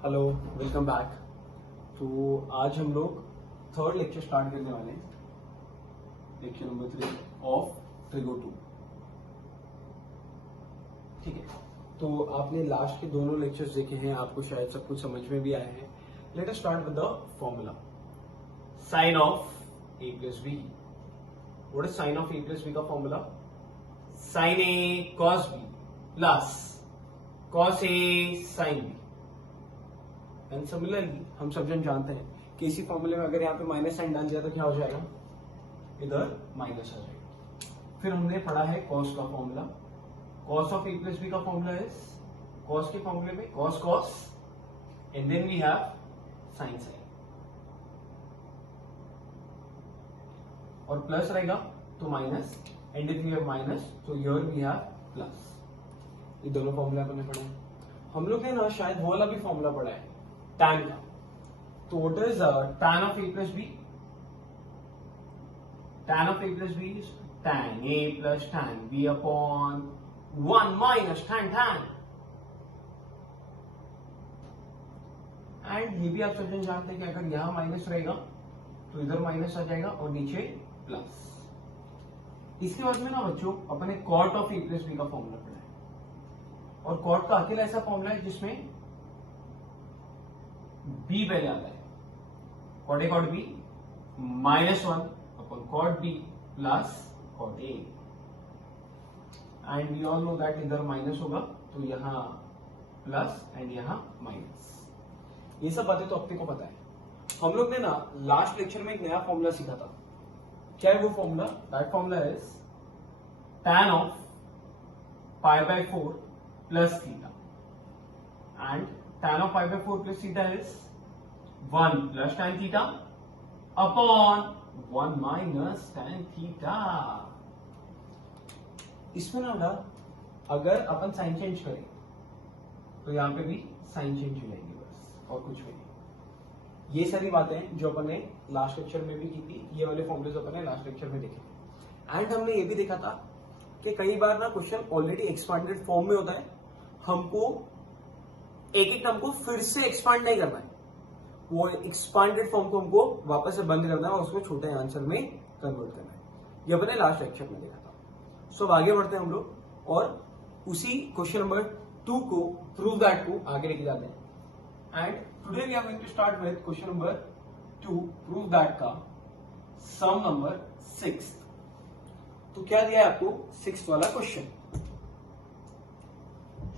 Hello, welcome back. तो आज हम लोग थर्ड लेक्चर स्टार्ट करने वाले हैं, लेक्चर नंबर 3 ऑफ ट्रिगो 2। ठीक है, तो आपने लास्ट के दोनों लेक्चर्स देखे हैं, आपको शायद सब कुछ समझ में भी आया है। Let us start with the formula sine of A plus B. What is sine of A plus B का formula? Sine A cos B plus cos A sine B. And similarly हम सब जन जानते हैं कि इसी फॉर्मूले में अगर यहाँ पे माइनस साइन डाल दिया तो क्या हो जाएगा, इधर माइनस आ जाएगा। फिर हमने पढ़ा है कॉस का formula, cos of A plus B का फॉर्मूला इज कॉस के फॉर्मूले में cos cos and then we have sine sine, और प्लस रहेगा तो minus and if we have minus तो हियर वी हैव प्लस। ये दोनों फॉर्मूला हमने पढ़े हैं। हम लोग ने ना शायद वो वाला भी फॉर्मूला पढ़ा है tan का। तो what is tan of a plus B? tan of a plus B is tan a plus tan b upon 1 minus tan tan। And ये भी आप सब जानते हैं कि अगर यहां माइनस रहेगा तो इधर माइनस आ जाएगा और नीचे प्लस। इसके बाद में ना बच्चों अपन एक cot of a plus B का फॉर्मूला पढ़ा है, और कॉट का अकेला ऐसा फॉर्मूला है जिसमें बी पहले आता है। Cot A cot B -1 upon cot B plus cot A. And we all know that इधर माइनस होगा तो यहां प्लस एंड यहां माइनस। ये सब बातें तो अपने को पता है। हम लोग ने ना लास्ट लेक्चर में एक नया फॉर्मूला सीखा था। क्या है वो formula? That formula is tan of π/4 plus theta, and tan of π/4 plus theta is 1 plus tan theta upon 1 minus tan theta। इसमें ना अगर अपन साइन चेंज करें तो यहां पे भी साइन चेंज हो जाएगी, बस और कुछ भी नहीं। ये सारी बातें जो अपन ने लास्ट लेक्चर में भी की थी, ये वाले फॉर्मूले जो अपन ने लास्ट लेक्चर में देखे थे। एंड हमने ये भी देखा था कि कई बार ना क्वेश्चन ऑलरेडी एक्सपांडेड फॉर्म में होता है, हमको एक एक टर्म को फिर से एक्सपांड नहीं करना है, वो एक्सपांडेड फॉर्म को हमको वापस से बंद करना है और उसको छोटे आंसर में कन्वर्ट करना है। ये अपने लास्ट लेक्चर में देखा था। सो अब आगे बढ़ते हैं हम लोग और उसी क्वेश्चन नंबर 2 को प्रूव दैट को आगे लेके जाते हैं। And today we are going to start with question number 2 prove that का सम नंबर 6। तो क्या दिया है आपको? 6 वाला question.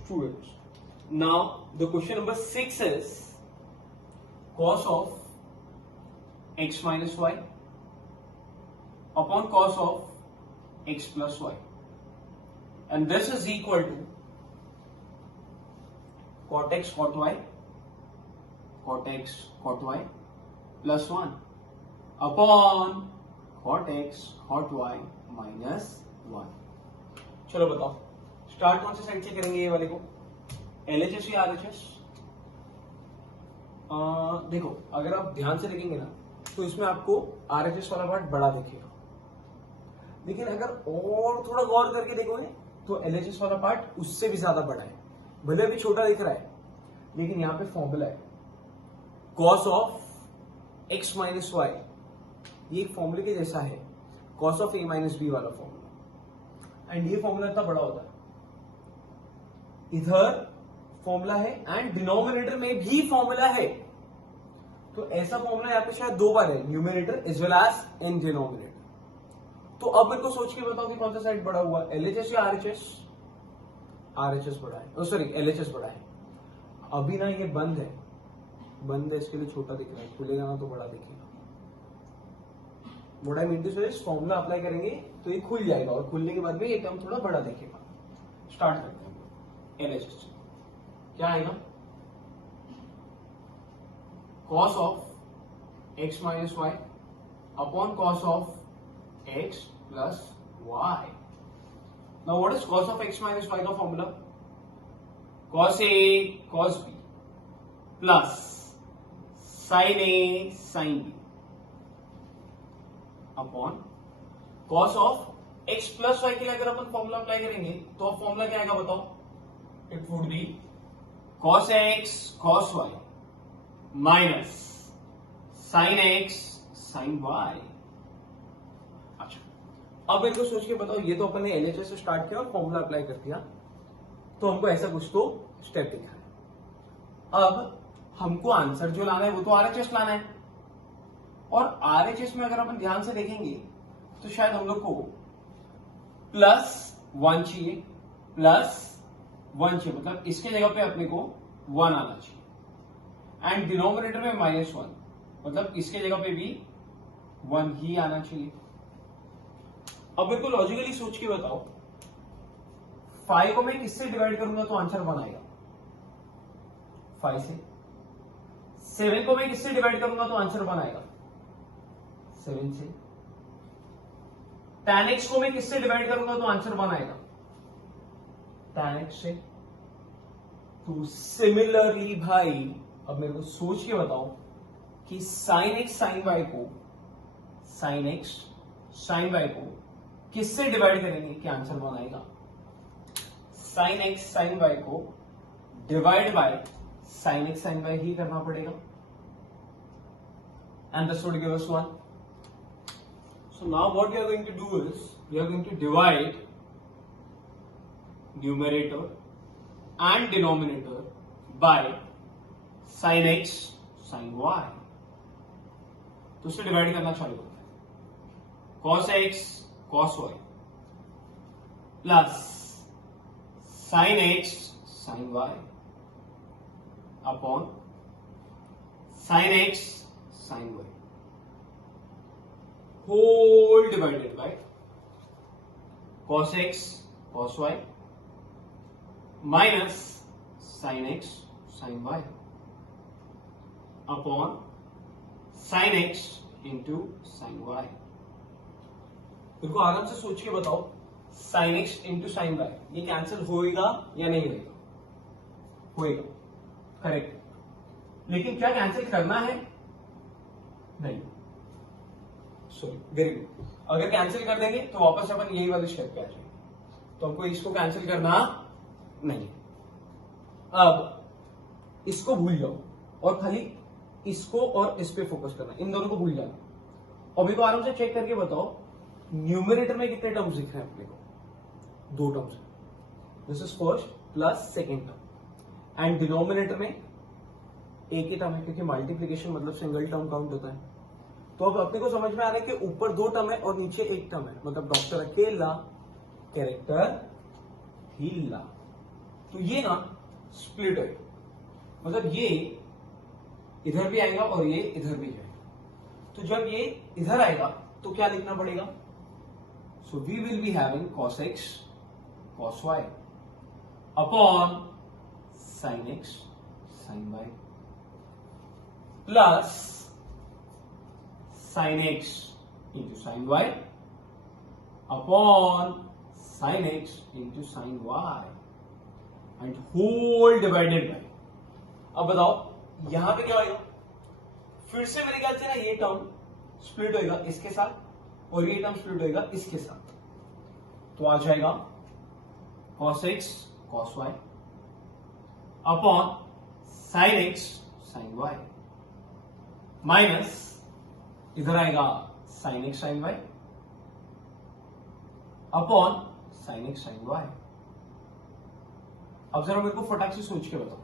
Students, now the question number 6 is cos of x minus y upon cos of x plus y, and this is equal to cot x cot y plus 1 upon cot x cot y minus 1। चलो बताओ start कौन से side से करेंगे? ये वाले को LHS या RHS? देखो अगर आप ध्यान से देखेंगे ना तो इसमें आपको RHS वाला पार्ट बड़ा दिखेगा, लेकिन अगर और थोड़ा गौर करके देखोगे तो LHS वाला पार्ट उससे भी ज्यादा बड़ा है। भले भी छोटा दिख रहा है लेकिन यहाँ पे फॉर्मूला है cos of x minus Y. ये एक फॉर्मूले के जैसा है, cos of a minus B वाला फॉर्मूला। एंड ये फॉर्मूला इतना बड़ा होता है, इधर फॉर्मूला है एंड डिनोमिनेटर में भी फॉर्मूला है। तो ऐसा फॉर्मूला यहाँ पे शायद 2 बार है, numerator as well as in denominator. तो अब मेरे को सोच के बताओ कि कौन सा साइड बड़ा हुआ, LHS या RHS? RHS बड़ा है, सॉरी LHS बड़ा है। अभी ना ये बंद है, इसके लिए छोटा दिख रहा है, खुलेगा ना तो बड़ा दिखेगा। व्हाट आई मीन टू से इस फॉर्मूला अप्लाई करेंगे तो ये खुल जाएगा और खुलने के बाद में ये टर्म थोड़ा बड़ा दिखेगा। स्टार्ट करते हैं LHS। क्या आएगा? cos of x minus Y upon cos of x plus Y. Now what is cos of x minus Y का formula? cos a cos b plus sin a sin b upon cos of x plus Y के लिए अगर अपन formula apply करेंगे तो formula क्या आएगा बताओ? It would be cos x cos y minus sine X sine Y. अच्छा, अब मेरे को सोच के बताओ, ये तो अपन ने एलएचएस से स्टार्ट किया और फॉर्मूला अप्लाई कर दिया, तो हमको ऐसा कुछ तो स्टेप दिखा है। अब हमको आंसर जो लाना है वो तो आरएचएस लाना है, और आरएचएस में अगर अपन ध्यान से देखेंगे तो शायद हम लोग को +1 चाहिए, +1 चाहिए, मतलब इसके जगह पे अपने को 1 आना चाहिए, एंड डिनोमिनेटर में -1, मतलब इसके जगह पे भी 1 ही आना चाहिए। अब मेरे को लॉजिकली सोच के बताओ, 5 को मैं किससे डिवाइड करूंगा तो आंसर 1 आएगा? 5 से। 7 को मैं किससे डिवाइड करूंगा तो आंसर 1 आएगा? 7 से। tan x को मैं किससे डिवाइड करूंगा तो आंसर 1 आएगा? tan x से। तो सिमिलरली भाई, अब मेरे को सोच के बताओ कि sin x sin y को, sin x sin y को किससे डिवाइड करेंगे कि आंसर 1 आएगा? sin x sin y को divide by sin x sin y ही करना पड़ेगा, and this would give us 1. So now what we are going to do is, we are going to divide numerator and denominator by sin x sin y. तो उससे divide करना चालू करते हैं। cos x cos y plus sin x sin y upon sin x sin y whole divided by cos x cos y minus sin x sin y upon sin x into sin y। बिल्कुल आराम से सोच के बताओ, sin x into sin y ये cancel होएगा या नहीं होएगा? होएगा, करेक्ट। लेकिन क्या कैंसिल करना है? नहीं, सॉरी, वेरी गुड। अगर कैंसिल कर देंगे तो वापस अपन यही वाले स्टेप पे आ जाएंगे, तो हमको इसको कैंसिल करना नहीं। अब इसको भूल जाओ और खाली इसको और इस पे फोकस करना, इन दोनों को भूल जाना। अभी को आराम से चेक करके बताओ, न्यूमरेटर में कितने टर्म्स दिख रहे हैं अपने को? 2 terms. This is first plus second term, and denominator में एक ही टर्म है, क्योंकि मल्टीप्लीकेशन मतलब सिंगल टर्म काउंट होता है। तो अब अपने को समझ में आ रहा है कि ऊपर 2 टर्म है और नीचे 1 टर्म है, मतलब डॉक्टर अकेला, कैरेक्टर हीला। तो ये ना स्प्लिट है, मतलब ये इधर भी आएगा और ये इधर भी जाएगा। तो जब ये इधर आएगा तो क्या लिखना पड़ेगा? So we will be having cos x cos y upon sin x sin y plus sin x into sin y upon sin x into sin y and whole divided by। अब बताओ यहां पे क्या होगा? फिर से मेरे ख्याल से ना ये टर्म स्प्लिट होएगा इसके साथ और ये टर्म स्प्लिट होएगा इसके साथ, तो आ जाएगा cos x cos y upon sin x sin y minus इधर आएगा sin x sin y upon sin x sin y। अब जरा मेरे को फटाक से सोच के बताओ,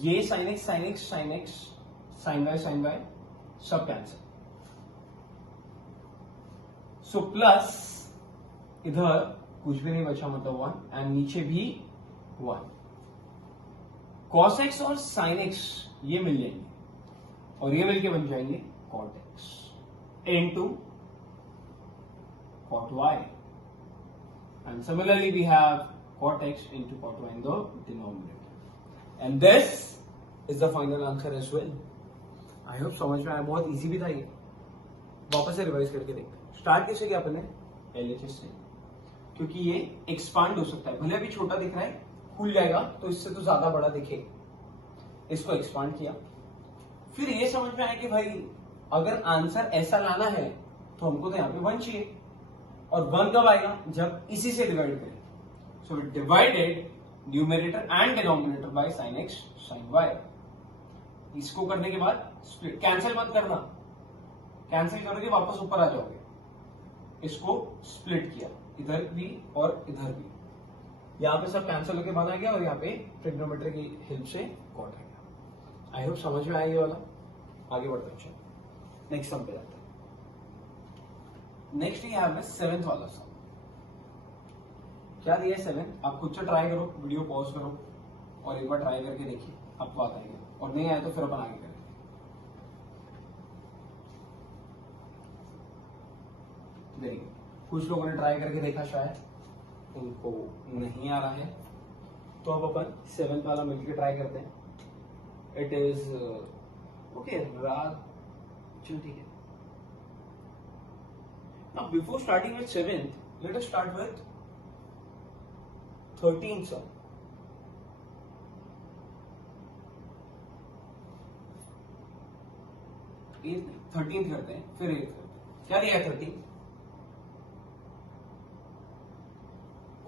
ये sin x sin x sin x sin y सब कैंसिल, सो प्लस इधर कुछ भी नहीं बचा, मतलब 1, एंड नीचे भी 1। cos x और sin x ये मिल जाएंगे और ये मिलके बन जाएंगे cot x into cot y, and similarly we have cot x into cot y in the denominator, and this is the final answer as well. I hope समझ में आया, बहुत इजी भी था ये। वापस से रिवाइज करके देखते हैं। स्टार्ट कैसे किया अपने? LHS से, क्योंकि ये एक्सपांड हो सकता है, भले अभी छोटा दिख रहा है, खुल जाएगा तो इससे तो ज्यादा बड़ा दिखेगा। इसको एक्सपांड किया, फिर ये समझ में आया कि भाई अगर आंसर ऐसा लाना है तो हमको तो यहाँ पे 1 चाहिए, और 1 कब आएगा? जब इसी से डिवाइड करें। So divided numerator and denominator bye sin x sin y इसको करने के बाद स्प्लिट, कैंसिल मत करना, कैंसिल करोगे वापस ऊपर आ जाओगे। इसको स्प्लिट किया, इधर भी और इधर भी, यहाँ पे सब कैंसिल होकर बना गया और यहाँ पे ट्रिग्नोमेट्री की हेल्प से कॉट आ गया। आई होप समझ में आया ये वाला। आगे बढ़ते हैं, नेक्स्ट सम पे जाते हैं। नेक्स्ट ये है सेवेंथ वाला सम। क्या दिया है 7, आप खुद से ट्राई करो, वीडियो पॉज करो और एक बार ट्राई करके देखिए, आपको आता है, और नहीं आया तो फिर अपन आगे करेंगे। वेरी गुड, कुछ लोगों ने ट्राई करके देखा, शायद उनको नहीं आ रहा है, तो अब अपन 7th वाला मिलकर ट्राई करते हैं। इट इज ओके रात, चलो ठीक है। Now before starting with 7th, late us start with 13th sum. ये 13th करते हैं, फिर 8th करते हैं। क्या दिया है 13?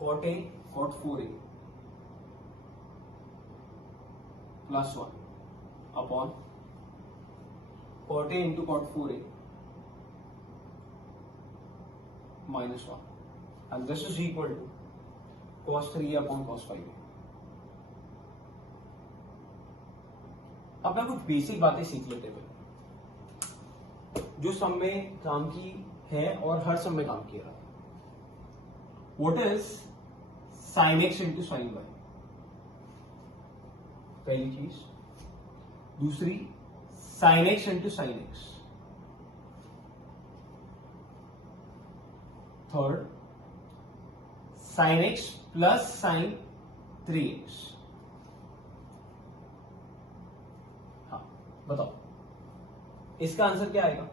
cot A cot 4A plus 1 upon cot A into cot 4A minus 1, and this is equal to cos 3A upon cos 5A। अपना कुछ बेसिक बातें सीख लेते हैं जो सम में काम की है और हर सम में काम किया रहा है। What is sin x into sine y, पहली चीज। दूसरी sin x into sine x। Third sin x plus sin 3x। हाँ बताओ इसका आंसर क्या आएगा?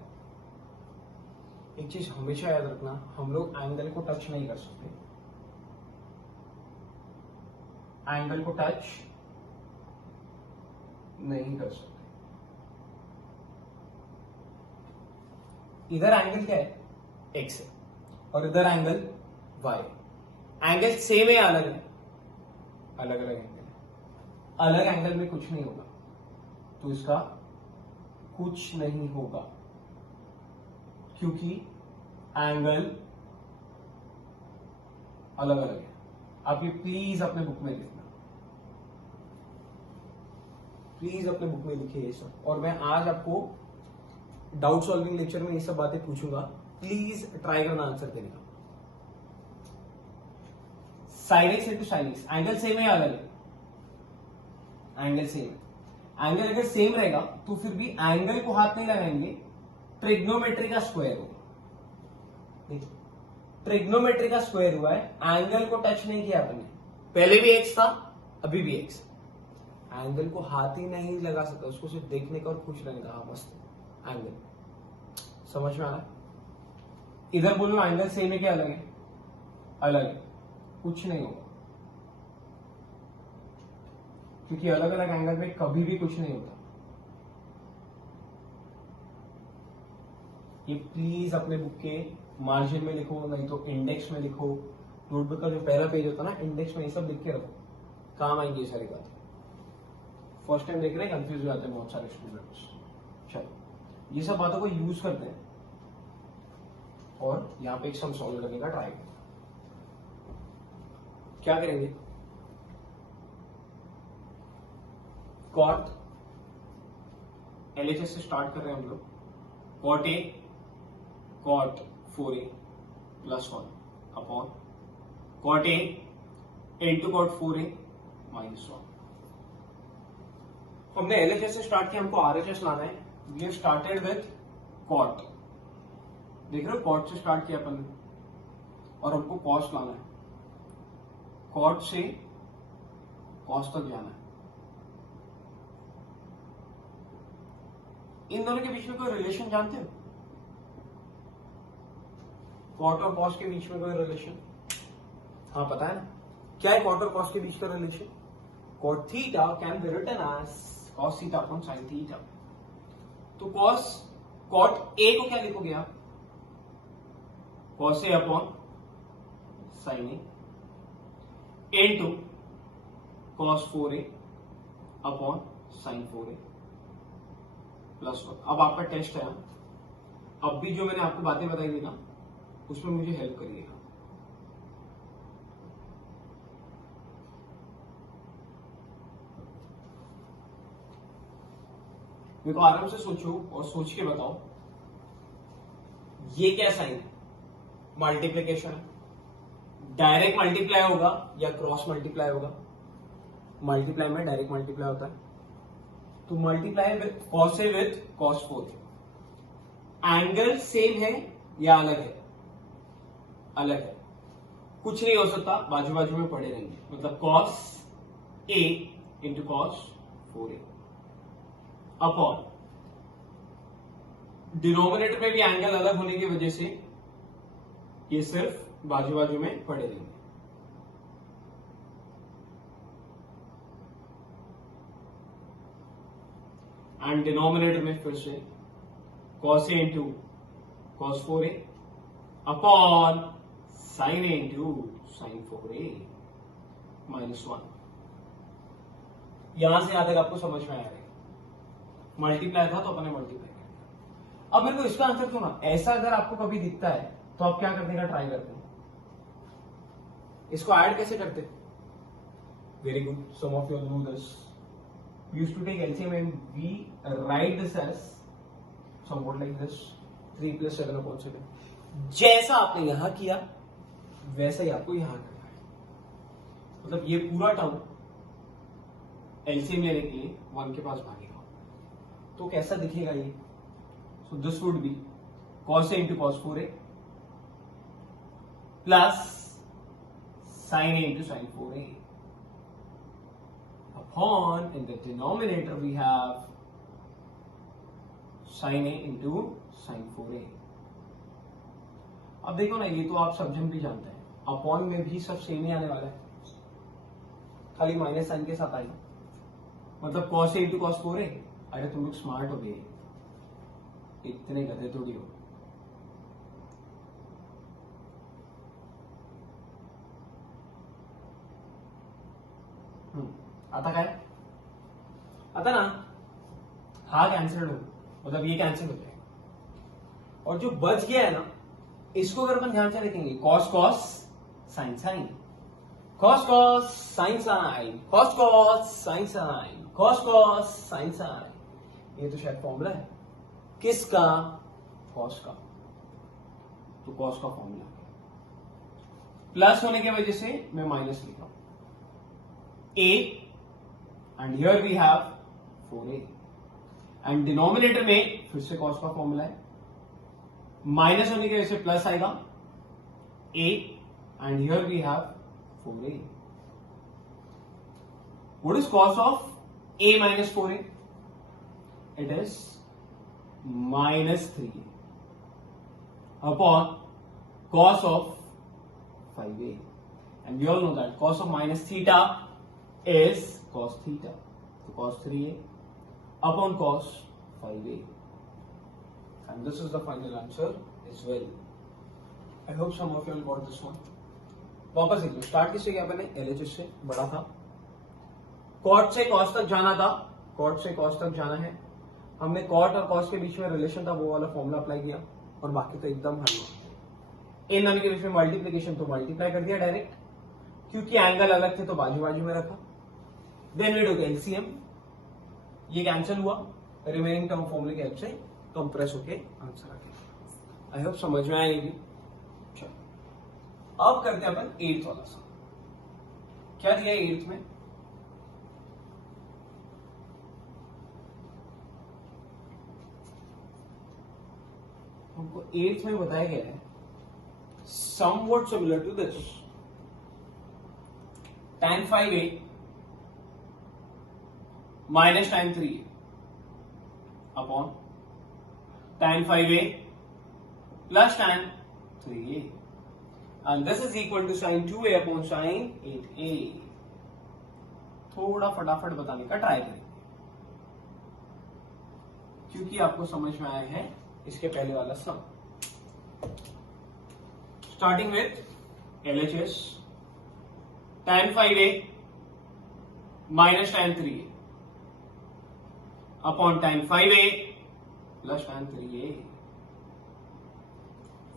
एक चीज हमेशा याद रखना, हम लोग एंगल को टच नहीं कर सकते, एंगल को टच नहीं कर सकते। इधर एंगल क्या है? x है, और इधर एंगल y है। एंगल सेम है, अलग है, अलग अलग एंगल है। अलग एंगल में कुछ नहीं होगा, तो इसका कुछ नहीं होगा, क्योंकि एंगल अलग अलग है। आप ये प्लीज अपने बुक में लिखना, प्लीज अपने बुक में लिखिए ये सब। और मैं आज आपको डाउट सॉल्विंग लेक्चर में ये सब बातें पूछूंगा, प्लीज ट्राई करना आंसर देने का। Sine x into sine x, angle same है, अलग है? एंगल सेम है। एंगल अगर सेम रहेगा तो फिर भी एंगल को हाथ नहीं लगाएंगे, ट्रिग्नोमेट्री का स्क्वायर होगा। देखिए ट्रिग्नोमेट्री का स्क्वायर हुआ है, एंगल को टच नहीं किया आपने। पहले भी एक्स था, अभी भी एक्स। एंगल को हाथ ही नहीं लगा सकता, उसको सिर्फ देखने का और खुश रहने का। हाँ मस्त एंगल, समझ में आ रहा है? इधर बोलो एंगल सेम है क्या अलग है? अलग है, कुछ नहीं होगा, क्योंकि अलग अलग एंगल में कभी भी कुछ नहीं होता। ये प्लीज अपने बुक के मार्जिन में लिखो, नहीं तो इंडेक्स में लिखो। नोटबुक का जो पहला पेज होता है ना, इंडेक्स में ये सब लिख के रखो, काम आएंगी ये सारी बातें। फर्स्ट टाइम देख रहे हैं, कंफ्यूज हो जाते हैं बहुत सारे स्टूडेंट्स। चलो ये सब बातों को यूज करते हैं और यहां पे एक सम सॉल्व करने का ट्राई करते हैं। क्या करेंगे? कॉट एलएचएस से स्टार्ट कर रहे हैं हम लोग। Cot A cot 4a plus 1 upon cot A into cot 4a minus 1। हमने एलएचएस से स्टार्ट किया, हमको आरएचएस लाना है। We have started with cot, देख रहे हो, कॉट से स्टार्ट किया अपन ने, और हमको कॉस लाना है। कॉट से कॉस तक जाना है। इन दोनों के बीच में कोई रिलेशन जानते हो? कॉट और कॉस के बीच में कोई रिलेशन? हाँ पता है ना, क्या है कॉट और कॉस के बीच का relation? Cot theta can be written as cos theta upon sine theta. तो कॉट ए को क्या लिखोगे आप? Cos A upon sine A into cos 4a upon sine 4a +1। अब आपका टेस्ट है, अब भी जो मैंने आपको बातें बताई थी ना उसमें मुझे हेल्प करिएगा। मेरे को आराम से सोचो और सोच के बताओ, ये क्या साइन है? मल्टीप्लीकेशन है। डायरेक्ट मल्टीप्लाई होगा या क्रॉस मल्टीप्लाई होगा? मल्टीप्लाई में डायरेक्ट मल्टीप्लाई होता है, तो multiply with cos A with cos 4। Angle same है या अलग है? अलग है। कुछ नहीं हो सकता, बाजू बाजू में पड़े रहेंगे, मतलब cos A into cos 4a upon denominator में भी एंगल अलग होने की वजह से ये सिर्फ बाजू बाजू में पड़े रहेंगे। एंड डिनोमिनेटर में फिर से cos a into cos 4a upon sin a into sin 4a -1। यहां से यहां तक आपको समझ में आया? मल्टीप्लाई था तो अपने मल्टीप्लाई कर दिया। अब मेरे को इसका आंसर क्यों ना, ऐसा अगर आपको कभी दिखता है तो आप क्या करने का ट्राई करते हैं? इसको ऐड कैसे करते? Very good, some of you know this. We used to take LCM and we write this as somewhat like this 3 + 7 upon 7। जैसा आपने यहां किया वैसा ही आपको यहां करना है। मतलब ये पूरा टर्म LCM लेने के लिए 1 के पास भागेगा, तो कैसा दिखेगा ये? सो this would be cos a into cos 4a plus sin a into sin 4a upon, in the denominator we have sin a into sin 4a। अब देखो ना, ये तो आप सब जन भी जानते हैं, अपॉन में भी सब सेम ही आने वाला है, खाली माइनस साइन के साथ आएगा, मतलब cos a into cos 4a। अरे तुम लोग स्मार्ट हो गए, इतने गधे थोड़ी हो। आता क्या है? आता ना, हा कैंसिल हो, मतलब ये कैंसिल हो जाएगा, और जो बच गया है ना इसको अगर अपन ध्यान से देखेंगे, cos cos sine sine, cos cos sine sine, cos cos sine sine, cos cos sine sine. ये तो शायद फॉर्मूला है किसका? कॉस का। तो कॉस का फॉर्मूला प्लस होने की वजह से मैं माइनस लिख रहा हूं, a and here we have 4a and denominator में फिर से cos का फॉर्मूला है, माइनस होने की वजह से प्लस आएगा a and here we have 4a। What is cos of a minus 4a? It is -3a upon cos of 5a, and we all know that cos of minus theta is cos theta, so cos 3a upon cos 5a, and this is the final answer as well. I hope some of you all got this one. वापस देखो, start किससे किया मैंने? LHS से, बड़ा था, cot से cos तक जाना था, कॉट से कॉस तक जाना है, हमने कॉट और कॉस के बीच में रिलेशन था वो वाला फॉर्मूला अप्लाई किया, और बाकी तो एकदम हल। इन दोनों के बीच में मल्टीप्लीकेशन तो मल्टीप्लाई कर दिया डायरेक्ट, क्योंकि एंगल अलग थे तो बाजू बाजू में रखा। देन वी टुक एलसीएम, ये कैंसिल हुआ, रिमेनिंग टर्म फॉर्मूले की हेल्प से कंप्रेस होके आंसर आ गया। आई होप समझ में आया ये भी। चलो अब करते हैं अपन 8th वाला सम। क्या दिया है 8th में? हमको 8th में बताया गया है somewhat similar to this, tan 5a minus tan 3a upon tan 5a plus tan 3a, and this is equal to sin 2a upon sin 8a। थोड़ा फटाफट बताने का ट्राई करेंगे क्योंकि आपको समझ में आया है इसके पहले वाला sum. Starting with LHS, tan 5a minus tan 3a upon tan 5a plus tan 3a।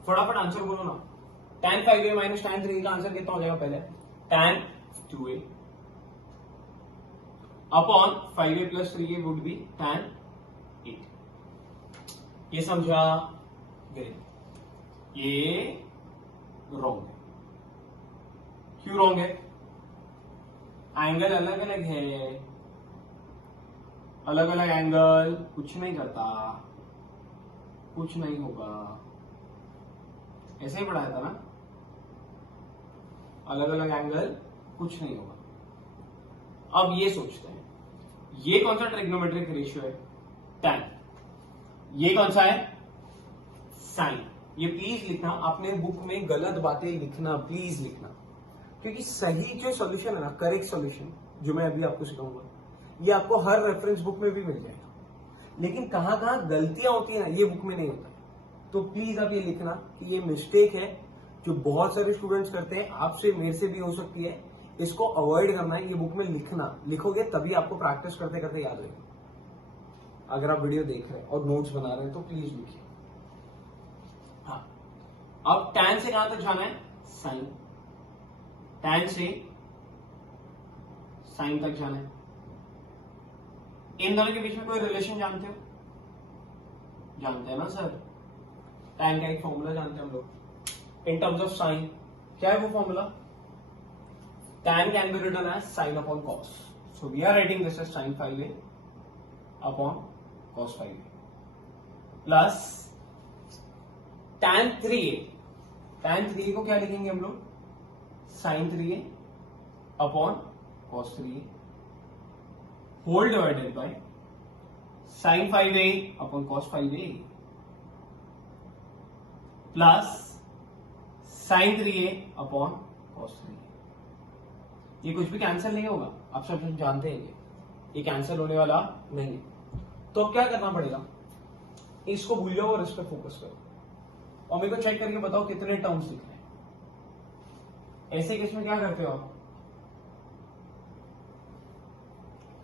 फटाफट आंसर बोलो ना। tan 5a minus tan 3a का आंसर कितना हो जाएगा पहले? tan 2a upon 5a plus 3a would be tan 8। ये समझा? ग्रेट। ये रॉन्ग है। क्यों रॉन्ग है? एंगल अलग अलग है, अलग अलग एंगल कुछ नहीं करता, कुछ नहीं होगा। ऐसे ही पढ़ाया था ना, अलग अलग एंगल कुछ नहीं होगा। अब ये सोचते हैं, ये कौन सा ट्रिग्नोमेट्रिक रेशियो है? tan। ये कौन सा है? साइन। ये प्लीज लिखना, अपने बुक में गलत बातें लिखना प्लीज लिखना, क्योंकि सही जो सॉल्यूशन है ना, करेक्ट सॉल्यूशन जो मैं अभी आपको सिखाऊंगा, ये आपको हर रेफरेंस बुक में भी मिल जाएगा। लेकिन कहां कहां गलतियां होती है ना, ये बुक में नहीं होता है। तो प्लीज आप ये लिखना कि ये मिस्टेक है जो बहुत सारे स्टूडेंट्स करते हैं, आपसे मेरे से भी हो सकती है। इसको अवॉइड करना है, ये बुक में लिखना। लिखोगे तभी आपको प्रैक्टिस करते करते याद रहेगा। अगर आप वीडियो देख रहे हैं और नोट्स बना रहे हैं तो प्लीज लिखिए। हाँ, अब tan से कहां तक जाना है? साइन। tan से साइन तक जाना है। इन दोनों के बीच में कोई रिलेशन जानते हो? जानते हैं ना सर, tan का एक फॉर्मूला जानते हैं हम लोग इन टर्म्स ऑफ साइन। क्या है वो formula? tan can be written as sine upon cos. So we are writing this as sin 5a upon cos 5a plus tan 3a। tan 3a को क्या लिखेंगे हम लोग? sin 3a upon cos 3a whole divided by sin 5a upon cos 5a plus sin 3a upon cos 3a। ये कुछ भी cancel नहीं होगा, आप सब जानते हैं ये कैंसिल होने वाला नहीं है। तो अब क्या करना पड़ेगा? इसको भूल जाओ और इस पर फोकस करो और मेरे को चेक करके बताओ कितने टर्म्स दिख रहे हैं। ऐसे केस में क्या करते हो आप?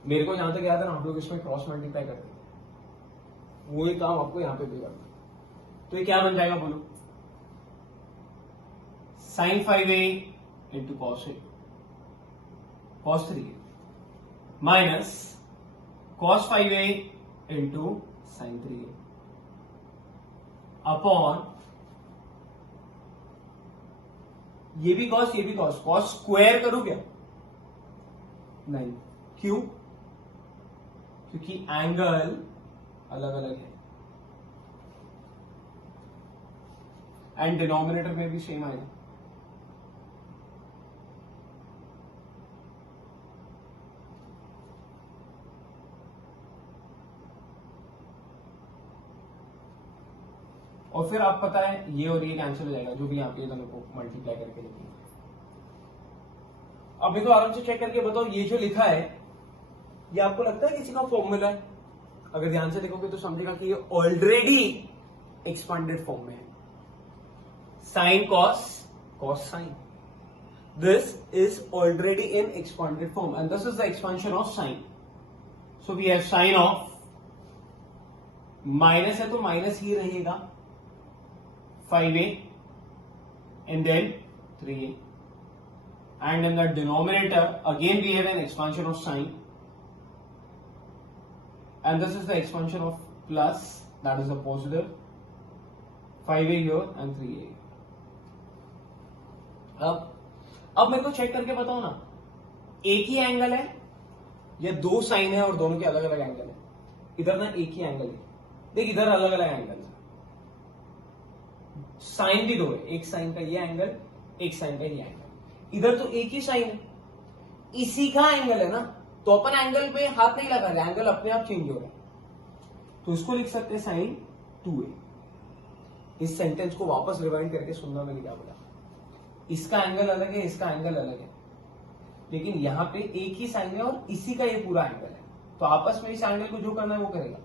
मेरे को जहां तक याद है ना, आप लोग इसमें क्रॉस मल्टीप्लाई करते हैं। वही काम आपको यहां पे भी करना है। तो ये क्या बन जाएगा बोलो? sin 5a into cos 3a minus cos 5a into sin 3a upon ये भी cos ये भी cos। cos स्क्वायर करूं क्या? नहीं। क्यों? क्योंकि एंगल अलग अलग है एंड डिनोमिनेटर में भी सेम आएगा। और फिर आप पता है ये और ये कैंसिल हो जाएगा, जो भी आप ये दोनों को मल्टीप्लाई करके लिखेंगे। अब मेरे को आराम से चेक करके बताओ, ये जो लिखा है ये आपको लगता है किसी का फॉर्मूला है? अगर ध्यान से देखोगे तो समझेगा कि ये ऑलरेडी एक्सपांडेड फॉर्म में है। Sine cos, cos sine, this is already in expanded form and this is the expansion of sine. So we have sine of, minus है तो माइनस ही रहेगा, 5a and then 3a, and in the denominator again we have an expansion of sign and this is the expansion of plus, that is a positive, 5a here and 3a। अब मेरे को check करके बताओ ना, एक ही angle है या दो साइन है और दोनों के अलग अलग एंगल है? इधर ना एक ही एंगल है, देख इधर अलग अलग एंगल है। साइन भी दो है, एक साइन का ये एंगल, एक साइन का ये एंगल। इधर तो एक ही साइन है, इसी का एंगल है ना, तो अपन एंगल पे हाथ नहीं लगा रहे, एंगल अपने आप चेंज हो रहा है। तो इसको लिख सकते हैं साइन 2a। इस सेंटेंस को वापस रिवाइंड करके सुनना मैंने क्या बोला। इसका एंगल अलग है, इसका एंगल अलग है, लेकिन यहां पे एक ही साइन है और इसी का ये पूरा एंगल है। तो आपस में इस एंगल को जो करना है वो करेगा,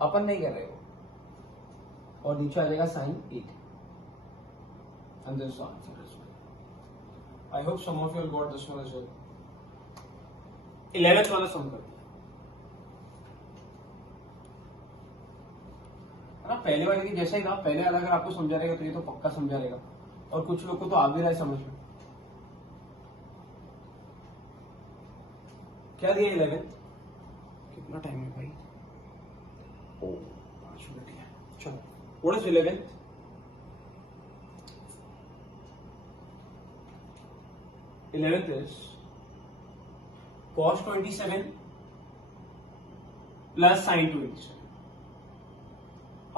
अपन नहीं कर रहे हो। और नीचे आ जाएगा sign 8 and this is the answer as well. I hope some of you all got this one as well. 11th वाला सम करते हैं। है ना, पहले वाले की जैसा ही था। पहले वाला अगर आपको समझा रहेगा तो ये तो पक्का समझा रहेगा, और कुछ लोग को तो आ भी रहा है समझ में। क्या दिया 11? कितना टाइम है भाई? ओ 5 मिनट है। चलो, what is 11? Eleventh is cos 27 plus sin 27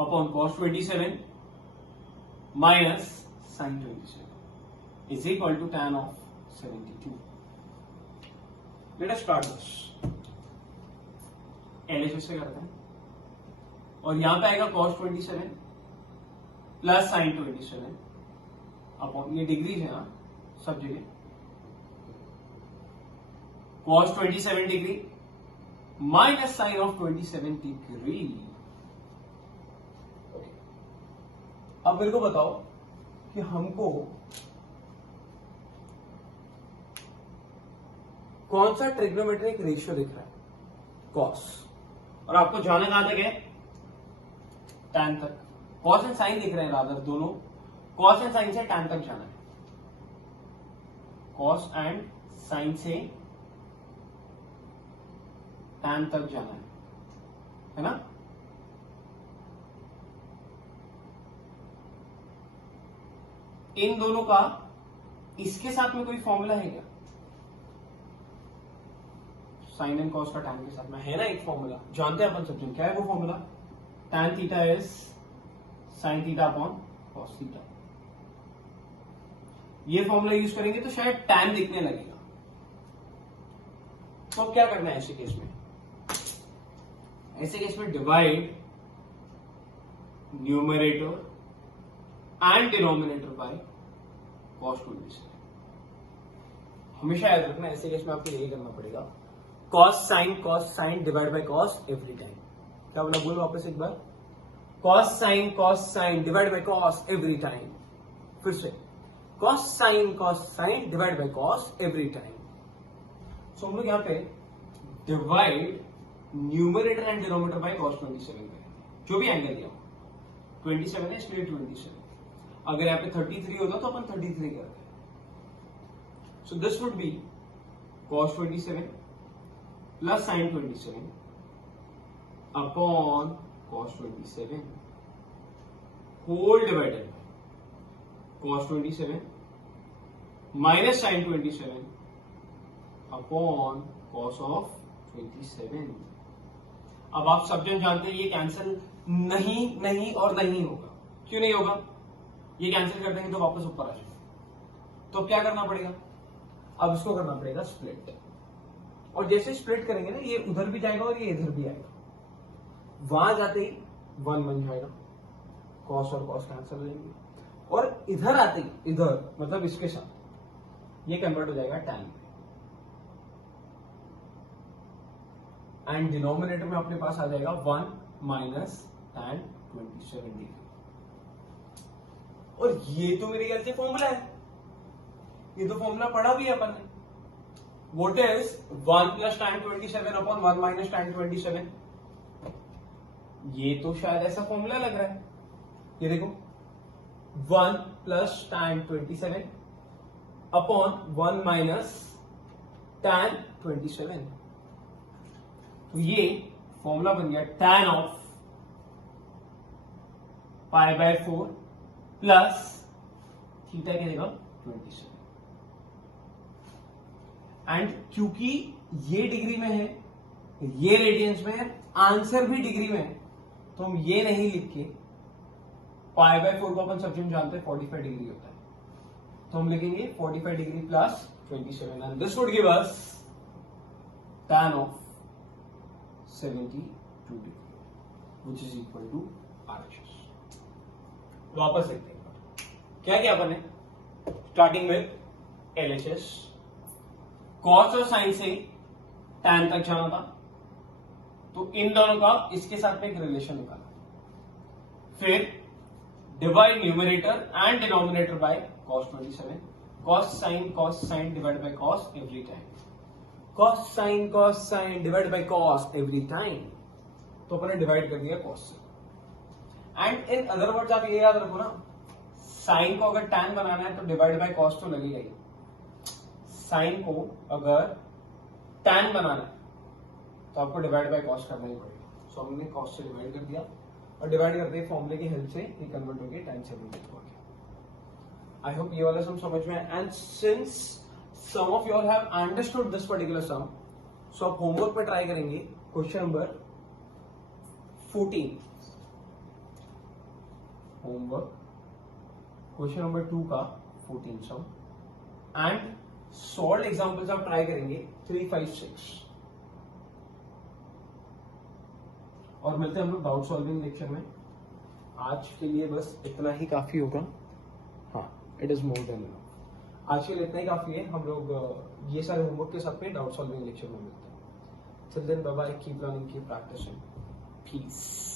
upon cos 27 minus sin 27 is equal to tan of 72. Let us start this. LHS से करते हैं, और यहां पे आएगा cos 27 प्लस sin 27 अपॉन, ये डिग्रीज है सब जगह, cos 27 degree minus sine of 27 degree. अब मेरे को बताओ कि हमको कौन सा ट्रिग्नोमेट्रिक रेशियो दिख रहा है? कॉस, और आपको जाना कहां तक है? टैन तक। कॉस एंड साइन दिख रहे हैं रादर, दोनों कॉस एंड साइन से टैन तक जाना है, कॉस एंड साइन से टैन तक जाना है ना? इन दोनों का इसके साथ में कोई फॉर्मूला है क्या? साइन एंड कॉस का टैन के साथ में है ना एक फॉर्मूला, जानते हैं अपन सब जन। क्या है वो formula? Tan theta is sine theta upon cos theta. ये फॉर्मूला यूज करेंगे तो शायद टैन दिखने लगेगा। तो अब क्या करना है ऐसे केस में? ऐसे केस में divide numerator and denominator by cos 27। हमेशा याद रखना, ऐसे केस में आपको यही करना पड़ेगा, cos sine divide by cos every time. क्या बोला? बोलो वापस एक बार, cos sine divide by cos every time. फिर से cos sine divide by cos every time. So हम लोग यहां पे divide numerator and denominator by cos 27 करेंगे, जो भी एंगल दिया 27 है इसलिए 27। अगर यहाँ पे 33 होता तो अपन 33 करते। So this would be cos 27 plus sin 27 upon cos 27 whole divided cos 27 minus sin 27 upon cos of 27। अब आप सब जन जानते हैं ये कैंसिल नहीं और नहीं होगा। क्यों नहीं होगा? ये कैंसिल कर देंगे तो वापस ऊपर आ जाएगा। तो क्या करना पड़ेगा? अब इसको करना पड़ेगा स्प्लिट, और जैसे स्प्लिट करेंगे ना, ये उधर भी जाएगा और ये इधर भी आएगा। वहां जाते ही 1 बन जाएगा, कॉस और कॉस कैंसिल हो जाएंगे, और इधर आते ही इधर मतलब इसके साथ ये कन्वर्ट हो जाएगा टैन। एंड डिनोमिनेटर में अपने पास आ जाएगा 1 माइनस टैन 27 डिग्री। और ये तो मेरे ख्याल से फॉर्मूला है, ये तो फॉर्मूला पढ़ा भी है अपन ने। What is 1 plus tan 27 upon 1 minus tan 27? ये तो शायद ऐसा फॉर्मूला लग रहा है। ये देखो 1 plus tan 27 upon 1 minus tan 27। तो ये फॉर्मूला बन गया tan of pi by 4 plus theta क्या देगा 27। एंड क्योंकि ये डिग्री में है, ये रेडियंस में है, आंसर भी डिग्री में है, तो हम ये नहीं लिख के, पाई बाय 4 को अपन सब जानते हैं 45 डिग्री होता है, तो हम लिखेंगे 45 degree plus 27 and this would give us tan of 72 degree which is equal to RHS। वापस देखते हैं क्या क्या अपन है। स्टार्टिंग विद LHS, कॉस और साइन से टैन तक जाना था, तो इन दोनों का इसके साथ में एक रिलेशन निकाला। फिर divide numerator and denominator by cos 27, cos sine divide by cos every time, cos sine divide by cos every time. तो अपने डिवाइड कर दिया cos से, एंड इन अदर वर्ड्स आप ये याद रखो ना, साइन को अगर टैन बनाना है तो डिवाइड बाय कॉस तो लगेगा ही। साइन को अगर टैन बनाना है तो आपको डिवाइड बाय कॉस करना ही पड़ेगा। सो हमने कॉस से डिवाइड कर दिया और डिवाइड करते ही फॉर्मूले की हेल्प से ये कन्वर्ट हो गया tan 70 हो गया। आई होप ये वाला सम समझ में आया। And since some of you all have understood this particular sum, so आप होमवर्क पे ट्राई करेंगे question number 14, homework question number 2 का 14 सम, एंड सॉल्व एग्जांपल्स आप ट्राई करेंगे 3, 5, 6। और मिलते हैं हम लोग डाउट सॉल्विंग लेक्चर में। आज के लिए बस इतना ही काफी होगा। हाँ, it is more than enough. आज के लिए इतना ही काफी है। हम लोग ये सारे होमवर्क के साथ में डाउट सॉल्विंग लेक्चर में मिलते हैं। Till then bye bye, keep learning, keep practising, piece.